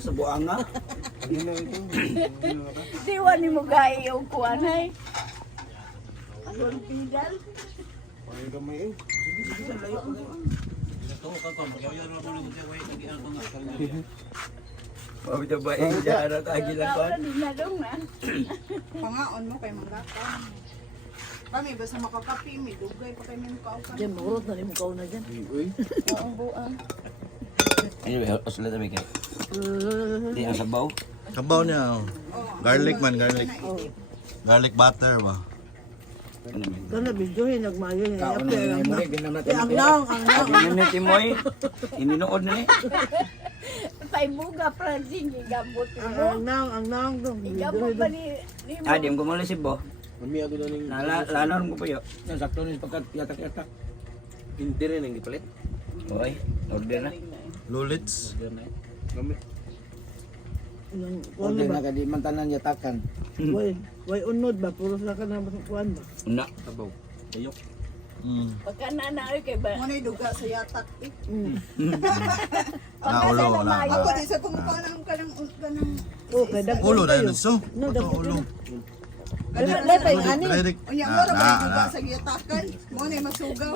Sa buanga. Di wani mo gaya yung kuanay. Ang pidal. Ay gamay eh. Mabita ba yung jara ka gilang ko? Dinadong na. Pangaon mo kay manggapang. Kami basta makakapi, may dugay pa kay mga kaukan. Diyan, murot na rin mo kauna dyan. Uy. Oo, buang. Anyway, osla tabi kay. Di ang sabaw. Kabaw niya. Oh. Garlic man, garlic. Garlic butter ba? Kana video yung nagmayo yung Kaon na mo rin ginam natin. ang nang. Ginamit mo eh. Ininuod na eh. Paibuga, Francine, igabot mo. Ang nang dong. Igabot pa ni mo. Ah, di mo kumuli si Bo. Mami ako na ning Lanor mo po yun. Yung sakto nyo pagkat yatak-yatak. hindi rin ang gipalit. Okay, order na. Lulits. Mami. Order na ka di mantanan yatakan. Way unod ba? Puro sa ka na masukuan ba? Una. Tabaw. Ayok. Pagka nanay kay ba? Muna yung duga sa yatak eh. Na ulo na. Ako di sa kumukuha ng kanang Oh, kay dag. Ulo na yun. So, ito ulo. Dai pa yung ani. Direct. Unya mo ra ba yung duga sa yatakan? Muna yung masugaw.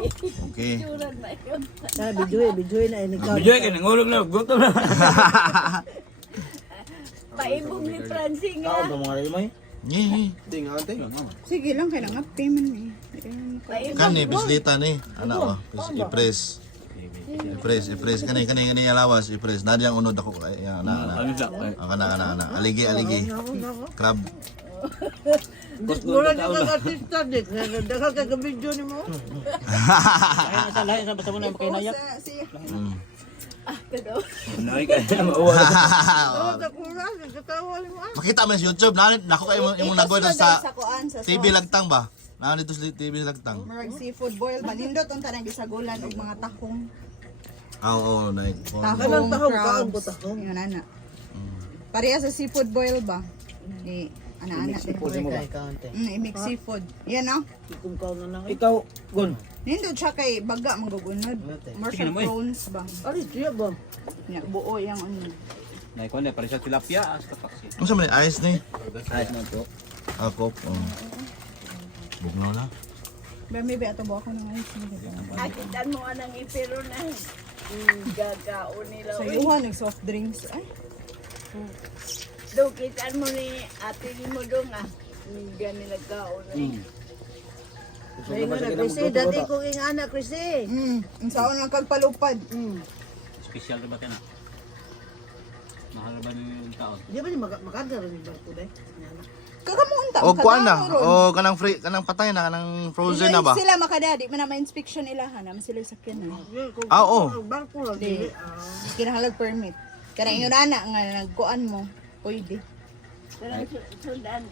Okay. Turan na yun. Ah, video na ini ka. Medyo ka nangulog na. Gutom na. Paibog ni Francine nga. Kaon ka mga rin mo eh. Nyi. Hindi nga ante. Sige lang, kaya nga payment eh. Paibog. Kani, bislita ni. Anak ba? I-press. I-press. Kani alawas. I-press. Nadyang unod ako. Ayan, Ano siya? Kana. Aligi. Crab. Mura ka ka artista dik. Daghang ka video ni mo. Sa lahat sa basta mo na makinayak. Kadaw. Nay ka na mauwa. Oh, ka kuras ka kawal mo. Makita mo sa YouTube. Nako kayo imong nagod sa kuan sa TV Lagtang ba? Naan dito sa TV Lagtang. Murag seafood boil ba? Nindot unta nang gisagulan og mga tahong. Oo, like. Kanang tahong kaon ko crabs. tahong. Yun ana. Pareha sa seafood boil ba? Eh, ana-ana din. I-mix seafood. Yan no? Kung kaon na lang. Ikaw, Gon. Nindot siya kay baga magagunod. More siya prawns ba? Ari siya ba? Ya, buo yang ano. Nay ko na para sa tilapia as kapaksi. Ano sa man ice ni? Ayos na to. Ako. Bugnaw na. Ba maybe ato ba ako nang ice. Akitan mo anang ipiro na. Gagao nila. Sa iuhan nag soft drinks. Ay, Do kitan mo ni ate ni mo dong ah. Gani nagkao na. Ay nga na Chrissy, dati ko ing anak Chrissy. ang saon lang kagpalupad. Special ba kana? Mahal ba ni yung taon? Di ba ni makadar ni barko dai? Kakamunta. O kuan na. O kanang patay na kanang frozen na ba? Sila makadadi, man na ma-inspection nila ha, naman sila sakyan na. Ah, oo. Barko lang Di, di. kinahalag permit. Kaya yung ana nga nagkuan mo, pwede. Kanang sundan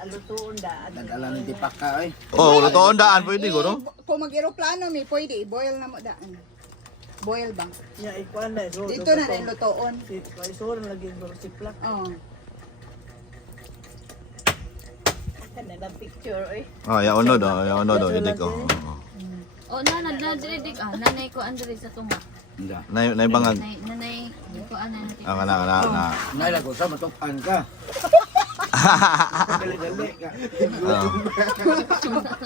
alutuon da. Nag-alam ni Tipak ka eh. Oh, lutoon daan pwede ko no? Kung mag-aeroplano mi, pwede, i-boil na mo daan. Boil ba? Ya ikuan na so. Dito na rin lutoon. Si Kaisor lagi bersipla. Oo. Kana lang picture eh. Oh, ya unod idik ko. O na diri nanay ko andre sa tunga. Hindi. Nay bangag. Nanay ko ana natin. Kana. Naila ko sa matukan ka. Dali-dali ka.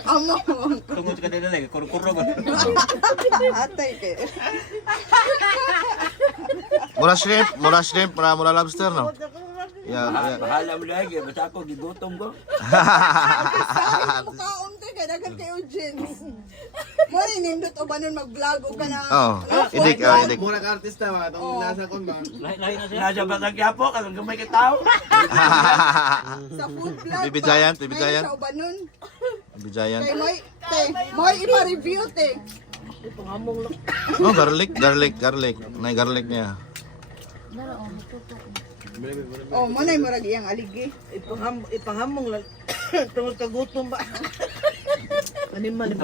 Amo. Tungod ka dili lagi kuro-kuro ba? Atay kay. Mura shrimp, mura lobster no. Ya. Bahala mo lagi. Basta ako gigutom ko. Mukaon ka kay dagan kay Eugene. Mo rin nindot o ba nun mag-vlog o ka na. Oh, idik. Mura ka artista ba? Itong nasa kon ba? Lahi na siya. Nasa ba nagyapo? Kasang gamay ka tao? Sa food vlog. Baby Giant. Ngayon siya o ba nun? Bijayan. Kay Moy ipa-review te. Pangamong lang. Oh, garlic. Nay garlic niya. Dara o tutok. Oh, mo na murag iyang aligi. Ipanghamong lang. Tungod ka gutom ba? Animal ni